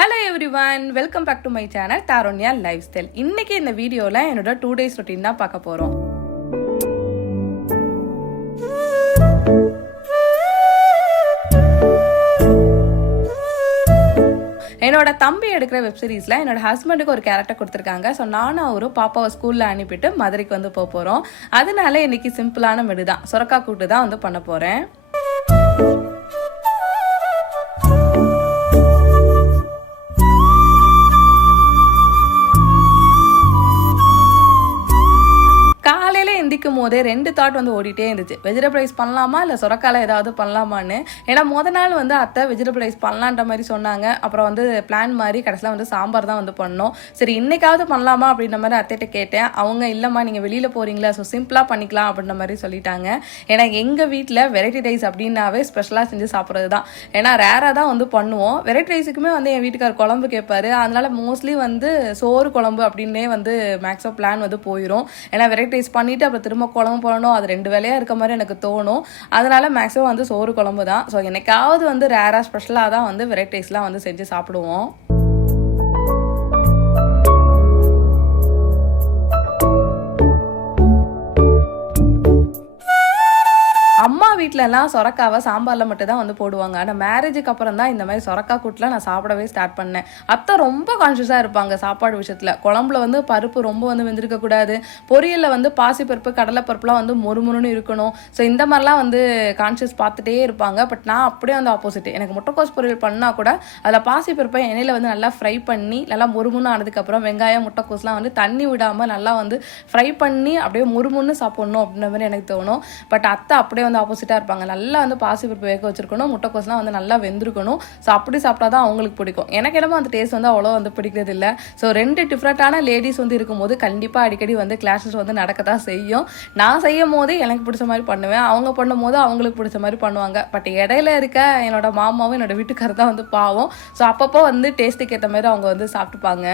Hello everyone, welcome back to my channel Tharonya lifestyle. இன்னைக்கு இந்த வீடியோவில் என்னோட 2 days ரொட்டீன் தான் பார்க்க போகிறோம். என்னோட தம்பி எடுக்கிற வெப்சீரிஸில் என்னோட ஹஸ்பண்டுக்கு ஒரு கேரக்டர் கொடுத்துருக்காங்க. ஸோ நானும் அவரும் பாப்பாவை ஸ்கூலில் அனுப்பிட்டு மதுரைக்கு வந்து போகிறோம். அதனால இன்னைக்கு சிம்பிளான மெனு தான், சுரக்காய் கூட்டு தான் வந்து பண்ண போகிறேன். எந்திக்கும் போதே 2 தாட் வந்து ஓடிட்டே இருந்துச்சு. வெஜிடபிள் ரைஸ் பண்ணலாமா இல்லை சுரக்கால ஏதாவது பண்ணலாமான்னு. ஏன்னா நாள் வந்து அத்தை வெஜிடபிள் ரைஸ் பண்ணலான்ற மாதிரி சொன்னாங்க. அப்புறம் வந்து பிளான் மாதிரி கடைசியில் வந்து சாம்பார் தான் வந்து பண்ணோம். சரி இன்னைக்காவது பண்ணலாமா அப்படின்ற மாதிரி அத்தைகிட்ட கேட்டேன். அவங்க இல்லைம்மா நீங்கள் வெளியில் போகிறீங்களா, ஸோ சிம்பிளாக பண்ணிக்கலாம் அப்படின்ற மாதிரி சொல்லிட்டாங்க. ஏன்னா எங்கள் வீட்டில் வெரைட்டி ரைஸ் அப்படின்னாவே ஸ்பெஷலாக செஞ்சு சாப்பிட்றது தான். ஏன்னா ரேராக தான் வந்து பண்ணுவோம். வெரைட்டி ரைஸுக்குமே வந்து என் வீட்டுக்கார் குழம்பு கேட்பாரு. அதனால மோஸ்ட்லி வந்து சோறு குழம்பு அப்படின்னே வந்து மேக்ஸிமம் பிளான் வந்து போயிடும். ஏன்னா வெரைட்டி ரைஸ் பண்ணிவிட்டு அப்புறம் திரும்ப குழம்பு போடணும், அது 2 வேலையாக இருக்க மாதிரி எனக்கு தோணும். அதனால மேக்ஸிமம் வந்து சோறு குழம்பு தான். ஸோ என்னைக்காவது வந்து ரேராக ஸ்பெஷலாக தான் வந்து வெரைட்டி ரைஸ்லாம் வந்து செஞ்சு சாப்பிடுவோம். அம்மா வீட்டிலலாம் சொரக்காவை சாம்பாரில் மட்டும் தான் வந்து போடுவாங்க. ஆனால் மேரேஜுக்கு அப்புறம் தான் இந்த மாதிரி சொரக்காய் கூட்டில் நான் சாப்பிடவே ஸ்டார்ட் பண்ணேன். அத்தை ரொம்ப கான்ஷியஸாக இருப்பாங்க சாப்பாடு விஷயத்தில். குழம்புல வந்து பருப்பு ரொம்ப வந்து வெந்திருக்கக்கூடாது, பொரியலில் வந்து பாசிப்பருப்பு கடலைப்பருப்புலாம் வந்து மொறுமொறுன்னு இருக்கணும். ஸோ இந்த மாதிரிலாம் வந்து கான்ஷியஸ் பார்த்துட்டே இருப்பாங்க. பட் நான் அப்படியே வந்து ஆப்போசிட். எனக்கு முட்டைக்கோஸ் பொரியல் பண்ணால் கூட அதில் பாசிப்பருப்பை எண்ணெயில் வந்து நல்லா ஃப்ரை பண்ணி நல்லா முறுமுன்னு ஆனதுக்கப்புறம் வெங்காயம் முட்டைக்கோஸ்லாம் வந்து தண்ணி விடாமல் நல்லா வந்து ஃப்ரை பண்ணி அப்படியே முறுமுன்னு சாப்பிட்ணும் அப்படின்ற மாதிரி எனக்கு தோணும். பட் அத்தை அப்படியே வந்து ஆப்போசிட்டாக இருப்பாங்க. நல்லா வந்து பாசிப்பருப்பு வேக வச்சிருக்கணும், முட்டைக்கோஸ்லாம் வந்து நல்லா வெந்திருக்கணும். ஸோ அப்படி சாப்பிட்டா தான் அவங்களுக்கு பிடிக்கும். எனக்கு என்னமோ அந்த டேஸ்ட் வந்து அவ்வளோ வந்து பிடிக்கிறது இல்லை. ஸோ 2 டிஃப்ரெண்ட்டான லேடிஸ் வந்து இருக்கும்போது கண்டிப்பாக அடிக்கடி வந்து கிளாஸஸ் வந்து நடக்க தான் செய்யும். நான் செய்யும் போது எனக்கு பிடிச்ச மாதிரி பண்ணுவேன், அவங்க பண்ணும் போது அவங்களுக்கு பிடிச்ச மாதிரி பண்ணுவாங்க. பட் இடையில இருக்க என்னோட மாமாவும் என்னோட வீட்டுக்காரர் தான் வந்து பாவம். ஸோ அப்பப்போ வந்து டேஸ்ட்டுக்கு ஏற்ற மாதிரி அவங்க வந்து சாப்பிட்டுப்பாங்க.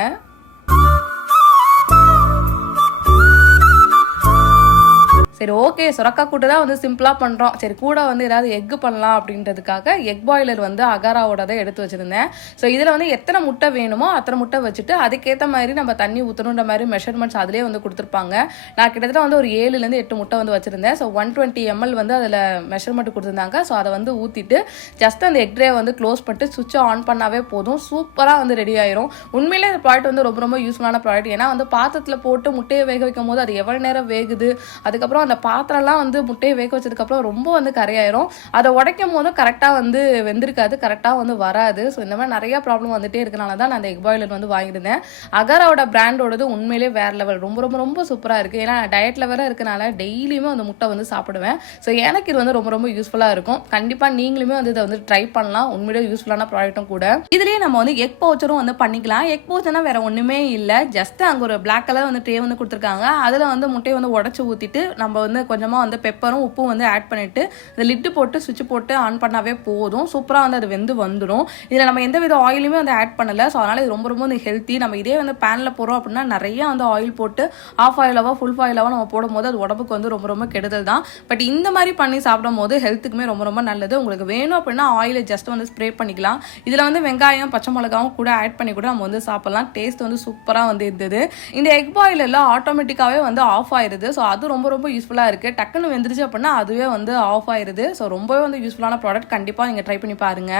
சரி ஓகே, சுரக்காய் கூட்டு தான் வந்து சிம்பிளாக பண்ணுறோம். சரி கூட வந்து ஏதாவது எக்கு பண்ணலாம் அப்படின்றதுக்காக எக் பாய்லர் வந்து அகாராவோட தான் எடுத்து வச்சுருந்தேன். ஸோ இதில் வந்து எத்தனை முட்டை வேணுமோ அத்தனை முட்டை வச்சுட்டு அதுக்கேற்ற மாதிரி நம்ம தண்ணி ஊற்றணுன்ற மாதிரி மெஷர்மெண்ட்ஸ் அதிலே வந்து கொடுத்துருப்பாங்க. நான் கிட்டத்தட்ட வந்து ஒரு 7லேருந்து 8 முட்டை வந்து வச்சுருந்தேன். ஸோ 120 ml வந்து அதில் மெஷர்மெண்ட் கொடுத்துருந்தாங்க. ஸோ அதை வந்து ஊற்றிட்டு ஜஸ்ட் அந்த எக் ட்ரே வந்து க்ளோஸ் பண்ணிட்டு சுவிட்சை ஆன் பண்ணாவே போதும், சூப்பராக வந்து ரெடி ஆயிரும். உண்மையிலே இந்த ப்ராடக்ட் வந்து ரொம்ப ரொம்ப யூஸ்ஃபுல்லான ப்ராடக்ட். ஏன்னா வந்து பாத்திரத்தில் போட்டு முட்டையை வேக வைக்கும் போது அது எவ்வளோ நேரம் வேகுது, அதுக்கப்புறம் அந்த பாத்திரம்லாம் வந்து முட்டையை வேக வச்சதுக்கப்புறம் ரொம்ப வந்து கரையாயிரும். அதை உடைக்கும் போதும் கரெக்டாக வந்து வெந்திருக்காது, கரெக்டாக வந்து வராது. ஸோ இந்த மாதிரி நிறைய ப்ராப்ளம் வந்துட்டே இருக்கனால தான் நான் அந்த எக் பாய்லர் வந்து வாங்கியிருந்தேன். அகராவோட பிராண்டோடது உண்மையிலே வேற லெவல், ரொம்ப ரொம்ப ரொம்ப சூப்பராக இருக்குது. ஏன்னா டயட்டில் வேற இருக்கனால டெய்லியுமே அந்த முட்டை வந்து சாப்பிடுவேன். ஸோ எனக்கு இது வந்து ரொம்ப ரொம்ப யூஸ்ஃபுல்லாக இருக்கும். கண்டிப்பாக நீங்களுமே வந்து இதை வந்து ட்ரை பண்ணலாம். உண்மையிலே யூஸ்ஃபுல்லான ப்ராடக்ட்டும் கூட. இதுலேயே நம்ம வந்து எக் பவுச்சரும் வந்து பண்ணிக்கலாம். எக் பவுச்சர்னா வேற ஒன்றுமே இல்லை, ஜஸ்ட் அங்கே ஒரு பிளாக் கலர் வந்து ட்ரே வந்து கொடுத்துருக்காங்க. அதில் வந்து முட்டையை வந்து உடச்சி ஊற்றிட்டு நம்ம வந்து கொஞ்சமாக வந்து பெப்பரும் உப்பும் வந்து ஆட் பண்ணிட்டு இந்த லிட்டு போட்டு சுவிட்ச் போட்டு ஆன் பண்ணாவே போதும், சூப்பராக வந்து அது வெந்து வந்துடும். இதில் நம்ம எந்த வித ஆயிலுமே வந்து ஆட் பண்ணலை. ஸோ அதனால் இது ரொம்ப ரொம்ப வந்து ஹெல்த்தி. நம்ம இதே வந்து பேனில் போடுறோம் அப்படின்னா நிறைய வந்து ஆயில் போட்டு ஆஃப் ஆயிலாவோ ஃபுல் ஆயிலாவோ நம்ம போடும்போது அது உடம்புக்கு வந்து ரொம்ப ரொம்ப கெடுதல் தான். பட் இந்த மாதிரி பண்ணி சாப்பிடும் போது ஹெல்த்துக்குமே ரொம்ப ரொம்ப நல்லது. உங்களுக்கு வேணும் அப்படின்னா ஆயிலை ஜஸ்ட் வந்து ஸ்ப்ரே பண்ணிக்கலாம். இதில் வந்து வெங்காயம் பச்சை மிளகாவும் கூட ஆட் பண்ணி கூட நம்ம வந்து சாப்பிடலாம். டேஸ்ட் வந்து சூப்பராக வந்து இருந்தது. இந்த எக் பாயில் எல்லாம் ஆட்டோமேட்டிக்காகவே வந்து ஆஃப் ஆயிடுது. ஸோ அது ரொம்ப ரொம்ப யூஸ்ஃபுல்லாக இருக்குது. டக்குன்னு வெந்துருச்சு அப்படின்னா அதுவே வந்து ஆஃப் ஆயிடுது. ஸோ ரொம்பவே வந்து யூஸ்ஃபுல்லான ப்ராடக்ட், கண்டிப்பாக நீங்கள் ட்ரை பண்ணி பாருங்க.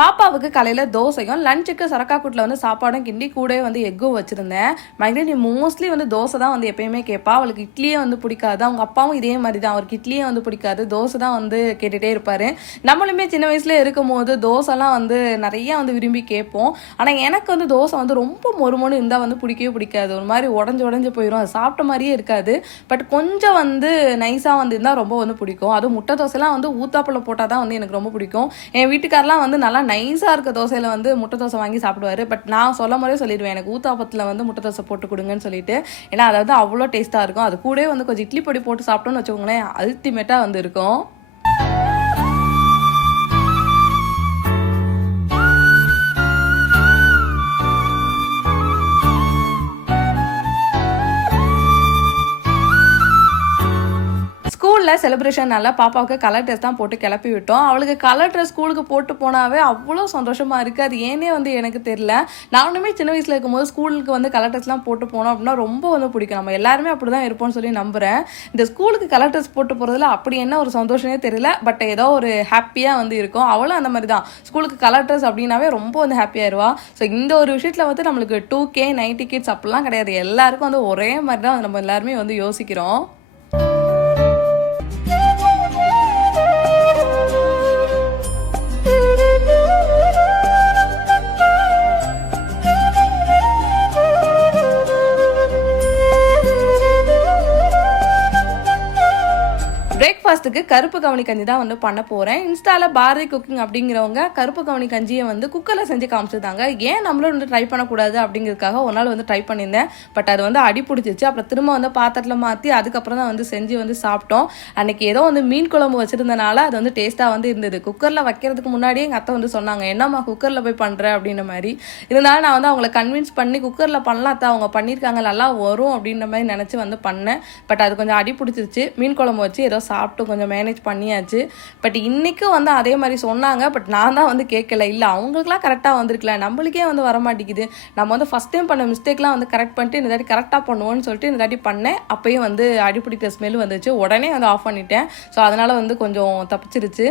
பாப்பாவுக்கு காலையில் தோசையும் லஞ்சுக்கு சொரக்காய் கூட்டில் வந்து சாப்பாடும் கிண்டி கூட வந்து எக்கும் வச்சுருந்தேன். மைக்ரேன் மோஸ்ட்லி வந்து தோசை தான் வந்து எப்பயுமே கேட்பா. அவளுக்கு இட்லியே வந்து பிடிக்காது. அவங்க அப்பாவும் இதே மாதிரி தான், அவருக்கு இட்லியே வந்து பிடிக்காது, தோசை தான் வந்து கேட்டுகிட்டே இருப்பார். நம்மளுமே சின்ன வயசுல இருக்கும் போது தோசைலாம் வந்து நிறைய வந்து விரும்பி கேட்போம். ஆனால் எனக்கு வந்து தோசை வந்து ரொம்ப மொறுமொன்னு இருந்தால் வந்து பிடிக்கவே பிடிக்காது. ஒரு மாதிரி உடஞ்சு போயிடும், அது சாப்பிட்ட மாதிரியே இருக்காது. பட் கொஞ்சம் வந்து நைஸாக வந்து இருந்தால் ரொம்ப வந்து பிடிக்கும். அதுவும் முட்டை தோசைலாம் வந்து ஊத்தாப்பில் போட்டால் தான் வந்து எனக்கு ரொம்ப பிடிக்கும். என் வீட்டுக்காரெலாம் வந்து நல்லா நைஸாக இருக்க தோசையில் வந்து முட்டை தோசை வாங்கி சாப்பிடுவார். பட் நான் சொல்ல மாதிரியே சொல்லிடுவேன், எனக்கு ஊத்தாப்பத்தில் வந்து முட்டை தோசை போட்டு கொடுங்கன்னு சொல்லிட்டு. ஏன்னா அதாவது அவ்வளோ டேஸ்ட்டாக இருக்கும். அது கூட வந்து கொஞ்சம் இட்லி பொடி போட்டு சாப்பிட்டோன்னு வச்சுக்கோங்களேன், அல்டிமேட்டாக வந்து இருக்கும். இதனால செலிப்ரேஷனால பாப்பாவுக்கு கலர் ட்ரெஸ் தான் போட்டு கிளப்பி விட்டோம். அவளுக்கு கலர் ட்ரெஸ் ஸ்கூலுக்கு போட்டு போனாவே அவ்வளோ சந்தோஷமாக இருக்குது. அது ஏனே வந்து எனக்கு தெரியல. நானுமே சின்ன வயசில் இருக்கும்போது ஸ்கூலுக்கு வந்து கலர் ட்ரெஸ்லாம் போட்டு போனோம் அப்படின்னா ரொம்ப வந்து பிடிக்கும். நம்ம எல்லாருமே அப்படி தான் இருப்போம்னு சொல்லி நம்புகிறேன். இந்த ஸ்கூலுக்கு கலர் ட்ரெஸ் போட்டு போகிறதுல அப்படி என்ன ஒரு சந்தோஷமே தெரியல. பட் ஏதோ ஒரு ஹாப்பியாக வந்து இருக்கும். அவளும் அந்த மாதிரி தான். ஸ்கூலுக்கு கலர் ட்ரெஸ் அப்படின்னாவே ரொம்ப வந்து ஹாப்பியாயிருவா. ஸோ இந்த ஒரு விஷயத்தில் வந்து நம்மளுக்கு 2K 90 கிட்ஸ் அப்படிலாம் கிடையாது. எல்லாருக்கும் வந்து ஒரே மாதிரி தான் நம்ம எல்லாருமே வந்து யோசிக்கிறோம். பிரேக்ஃபாஸ்ட்டுக்கு கருப்பு கவுனி கஞ்சி தான் வந்து பண்ண போகிறேன். இன்ஸ்டாவில் பாரதி குக்கிங் அப்படிங்கிறவங்க கருப்பு கவுனி கஞ்சியை வந்து குக்கரில் செஞ்சு காமிச்சிருந்தாங்க. ஏன் நம்மளும் வந்து ட்ரை பண்ணக்கூடாது அப்படிங்கிறதுக்காக ஒரு நாள் வந்து ட்ரை பண்ணியிருந்தேன். பட் அது வந்து அடி பிடிச்சிச்சு. அப்புறம் திரும்ப வந்து பாத்திரத்தில் மாற்றி அதுக்கப்புறம் தான் வந்து செஞ்சு வந்து சாப்பிட்டோம். அன்றைக்கி ஏதோ வந்து மீன் குழம்பு வச்சுருந்தனால அது வந்து டேஸ்ட்டாக வந்து இருந்தது. குக்கரில் வைக்கிறதுக்கு முன்னாடியே எங்கள் அத்தை வந்து சொன்னாங்க, என்னம்மா குக்கரில் போய் பண்ணுற அப்படின்ற மாதிரி. இருந்தாலும் நான் வந்து அவங்கள கன்வின்ஸ் பண்ணி குக்கரில் பண்ணலாம் அத்தை, அவங்க பண்ணியிருக்காங்க நல்லா வரும் அப்படின்ற மாதிரி நினச்சி வந்து பண்ணேன். பட் அது கொஞ்சம் அடி பிடிச்சிருச்சு. மீன் குழம்பு வச்சு ஏதோ சாப்பிட்டு கொஞ்சம் மேனேஜ் பண்ணியாச்சு. பட் இன்றைக்கும் வந்து அதே மாதிரி சொன்னாங்க. பட் நான் தான் வந்து கேட்கல. இல்லை அவங்களுக்குலாம் கரெக்டாக வந்திருக்கல, நம்மளுக்கே வந்து வரமாட்டேங்குது. நம்ம வந்து ஃபஸ்ட் டைம் பண்ண மிஸ்டேக்லாம் வந்து கரெக்ட் பண்ணிட்டு இந்த தாட்டி கரெக்டாக பண்ணுவோன்னு சொல்லிட்டு இந்த தாட்டி பண்ணேன். அப்பயும் வந்து அடிப்பிடிக்கிற ஸ்மெல் வந்துச்சு. உடனே வந்து ஆஃப் பண்ணிட்டேன். ஸோ அதனால் வந்து கொஞ்சம் தப்பிச்சிருச்சு.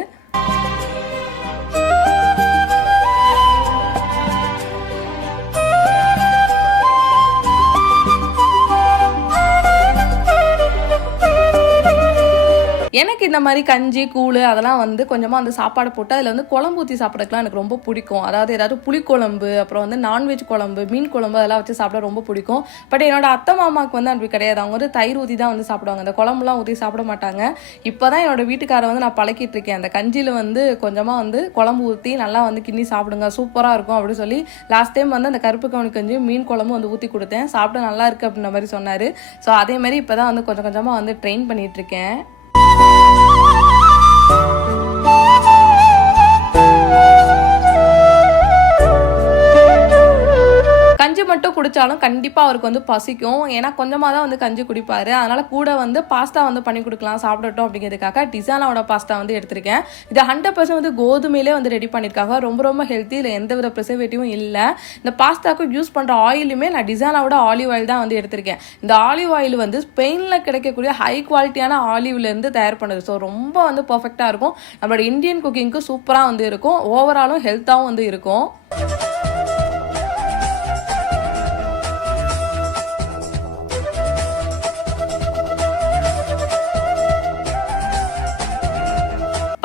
எனக்கு இந்த மாதிரி கஞ்சி கூழ் அதெல்லாம் வந்து கொஞ்சமாக வந்து சாப்பாடு போட்டு அதில் வந்து குழம்பு ஊற்றி சாப்பிட்றதுக்குலாம் எனக்கு ரொம்ப பிடிக்கும். அதாவது ஏதாவது புளிக்குழம்பு, அப்புறம் வந்து நான்வெஜ் குழம்பு, மீன் குழம்பு அதெல்லாம் வச்சு சாப்பிட ரொம்ப பிடிக்கும். பட் என்னோட அத்தை மாமாவுக்கு வந்து அப்படி கிடையாது. அவங்க வந்து தயிர் ஊற்றி தான் வந்து சாப்பிடுவாங்க. அந்த குழம்புலாம் ஊற்றி சாப்பிட மாட்டாங்க. இப்போ தான் என்னோட வீட்டுக்காரை வந்து நான் பழக்கிட்டு இருக்கேன். அந்த கஞ்சியில் வந்து கொஞ்சமாக வந்து குழம்பு ஊற்றி நல்லா வந்து கிண்ணி சாப்பிடுங்க, சூப்பராக இருக்கும் அப்படின்னு சொல்லி லாஸ்ட் டைம் வந்து அந்த கருப்பு கவுனி கஞ்சி மீன் குழம்பு வந்து ஊற்றி கொடுத்தேன். சாப்பிட்டு நல்லா இருக்குது அப்படின்ற மாதிரி சொன்னார். ஸோ அதே மாதிரி இப்போ தான் வந்து கொஞ்சம் கொஞ்சமாக வந்து ட்ரெயின் பண்ணிகிட்ருக்கேன். கஞ்சி மட்டும் குடித்தாலும் கண்டிப்பாக அவருக்கு வந்து பசிக்கும். ஏன்னா கொஞ்சமாக தான் வந்து கஞ்சி குடிப்பார். அதனால் கூட வந்து பாஸ்தா வந்து பண்ணி கொடுக்கலாம் சாப்பிடட்டும் அப்படிங்கிறதுக்காக டிசானாவோட பாஸ்தா வந்து எடுத்திருக்கேன். இது 100% வந்து கோதுமையிலே வந்து ரெடி பண்ணியிருக்காங்க. ரொம்ப ரொம்ப ஹெல்த்தி. இல்லை எந்தவித ப்ரிசர்வேட்டிவும் இல்லை. இந்த பாஸ்தாவுக்கு யூஸ் பண்ணுற ஆயிலுமே நான் டிசானாவோட ஆலிவ் ஆயில் தான் வந்து எடுத்திருக்கேன். இந்த ஆலிவ் ஆயில் வந்து ஸ்பெயினில் கிடைக்கக்கூடிய ஹை குவாலிட்டியான ஆலிவ்லேருந்து தயார் பண்ணுது. ஸோ ரொம்ப வந்து பர்ஃபெக்டாக இருக்கும். நம்மளோட இந்தியன் குக்கிங்க்கு சூப்பராக வந்து இருக்கும். ஓவராலும் ஹெல்த்தாகவும் வந்து இருக்கும்.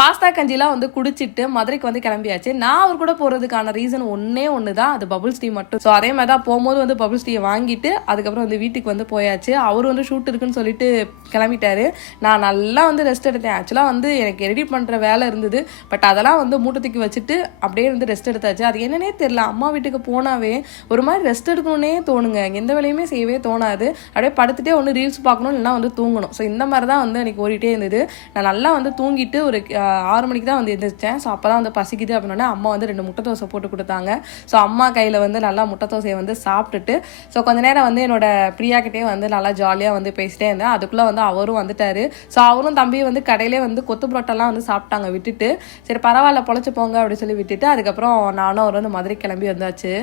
பாஸ்தா கஞ்சிலாம் வந்து குடிச்சிட்டு மதுரைக்கு வந்து கிளம்பியாச்சு. நான் அவர் கூட போகிறதுக்கான ரீசன் ஒன்று தான், அது பபுள்ஸ் டீ மட்டும். ஸோ அதே மாதிரி தான் போகும்போது வந்து பபுள்ஸ் டீயை வாங்கிட்டு அதுக்கப்புறம் வந்து வீட்டுக்கு வந்து போயாச்சு. அவர் வந்து ஷூட் இருக்குன்னு சொல்லிட்டு கிளம்பிட்டாரு. நான் நல்லா வந்து ரெஸ்ட் எடுத்தேன். ஆக்சுவலாக வந்து எனக்கு எடிட் பண்ணுற வேலை இருந்தது. பட் அதெல்லாம் வந்து மூட்டத்துக்கு வச்சுட்டு அப்படியே வந்து ரெஸ்ட் எடுத்தாச்சு. அது என்னன்னே தெரியல, அம்மா வீட்டுக்கு போனாவே ஒரு மாதிரி ரெஸ்ட் எடுக்கணுன்னே தோணுங்க. எந்த வேலையுமே செய்யவே தோணாது. அப்படியே படுத்துட்டே ஒன்று ரீல்ஸ் பார்க்கணும், இல்லைனா வந்து தூங்கணும். ஸோ இந்த மாதிரி தான் வந்து எனக்கு ஓடிட்டே இருந்தது. நான் நல்லா வந்து தூங்கிட்டு ஒரு 6 மணிக்கு தான் வந்து எழுந்திரிச்சேன். ஸோ அப்போ தான் வந்து பசிக்குது அப்படின்னா அம்மா வந்து 2 முட்டை தோசை போட்டு கொடுத்தாங்க. ஸோ அம்மா கையில் வந்து நல்லா முட்டை தோசையை வந்து சாப்பிட்டுட்டு ஸோ கொஞ்ச நேரம் வந்து என்னோட பிரியாக்கிட்டே வந்து நல்லா ஜாலியாக வந்து பேசிட்டே இருந்தேன். அதுக்குள்ளே வந்து அவரும் வந்துட்டார். ஸோ அவரும் தம்பியும் வந்து கடையிலே வந்து கொத்து புரோட்டெல்லாம் வந்து சாப்பிட்டாங்க விட்டுட்டு. சரி பரவாயில்ல பொழைச்சி போங்க அப்படின்னு சொல்லி விட்டுட்டு அதுக்கப்புறம் நானும் அவர் வந்து மதுரை கிளம்பி வந்தாச்சு.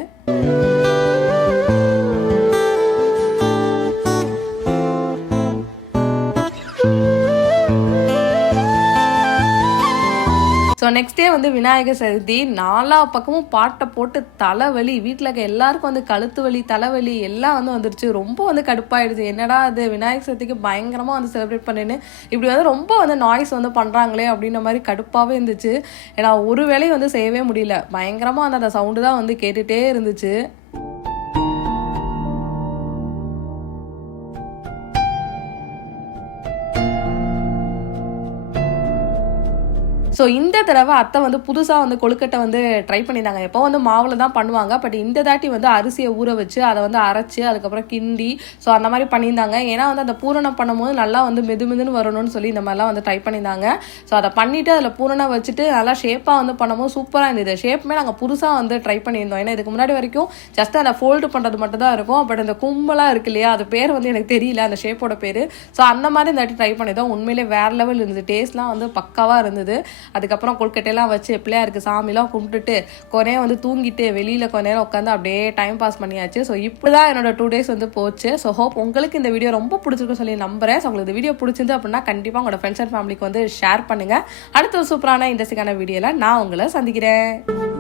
ஸோ நெக்ஸ்ட் டே வந்து விநாயகர் சதுர்த்தி. 4 பக்கமும் பாட்டை போட்டு தலைவலி, வீட்டில் இருக்க எல்லாருக்கும் வந்து கழுத்து வலி தலைவலி எல்லாம் வந்து வந்துருச்சு. ரொம்ப வந்து கடுப்பாயிடுச்சு. என்னடா அது விநாயகர் சதுர்த்திக்கு பயங்கரமாக வந்து செலிப்ரேட் பண்ணின்னு இப்படி வந்து ரொம்ப வந்து நாய்ஸ் வந்து பண்ணுறாங்களே அப்படின்ற மாதிரி கடுப்பாகவே இருந்துச்சு. ஏன்னா ஒரு வேலையும் வந்து செய்யவே முடியல. பயங்கரமாக வந்து அந்த சவுண்டு தான் வந்து கேட்டுகிட்டே இருந்துச்சு. ஸோ இந்த தடவை அத்தை வந்து புதுசாக வந்து கொழுக்கட்டை வந்து ட்ரை பண்ணியிருந்தாங்க. எப்போ வந்து மாவில் தான் பண்ணுவாங்க, பட் இந்த தாட்டி வந்து அரிசியை ஊற வச்சு அதை வந்து அரைச்சி அதுக்கப்புறம் கிண்டி ஸோ அந்த மாதிரி பண்ணியிருந்தாங்க. ஏன்னா வந்து அந்த பூரணம் பண்ணும்போது நல்லா வந்து மெதுன்னு வரணும்னு சொல்லி இந்த மாதிரிலாம் வந்து ட்ரை பண்ணியிருந்தாங்க. ஸோ அதை பண்ணிவிட்டு அதில் பூரணம் வச்சுட்டு நல்லா ஷேப்பாக வந்து பண்ணும்போது சூப்பராக இருந்தது. ஷேப்புமே நாங்கள் புதுசாக வந்து ட்ரை பண்ணியிருந்தோம். ஏன்னா இதுக்கு முன்னாடி வரைக்கும் ஜஸ்ட் அதை ஃபோல்டு பண்ணுறது மட்டும் தான் இருக்கும். பட் இந்த கும்பலாக இருக்கு இல்லையா, அது பேர் வந்து எனக்கு தெரியல, அந்த ஷேப்போட பேர். ஸோ அந்த மாதிரி இந்த வாட்டி ட்ரை பண்ணியிருந்தோம். உண்மையிலே வேறு லெவல் இருந்தது. டேஸ்ட்லாம் வந்து பக்காவாக இருந்தது. அதுக்கப்புறம் கொழுக்கட்டையெல்லாம் வச்சு பிள்ளையாருக்கு சாமிலாம் கும்பிட்டுட்டு கொஞ்சம் வந்து தூங்கிட்டு வெளியில் கொஞ்ச நேரம் உட்காந்து அப்படியே டைம் பாஸ் பண்ணியாச்சு. ஸோ இப்படி தான் என்னோட 2 days வந்து போச்சு. ஸோ ஹோப் உங்களுக்கு இந்த வீடியோ ரொம்ப பிடிச்சிருக்குன்னு சொல்லி நம்புறேன். ஸோ உங்களுக்கு இந்த வீடியோ பிடிச்சிருந்து அப்படின்னா கண்டிப்பாக உங்களோட ஃப்ரெண்ட்ஸ் அண்ட் ஃபேமிலிக்கு வந்து ஷேர் பண்ணுங்கள். அடுத்த ஒரு சூப்பரான இன்ட்ரெஸ்டிங்கான வீடியோவில் நான் உங்களை சந்திக்கிறேன்.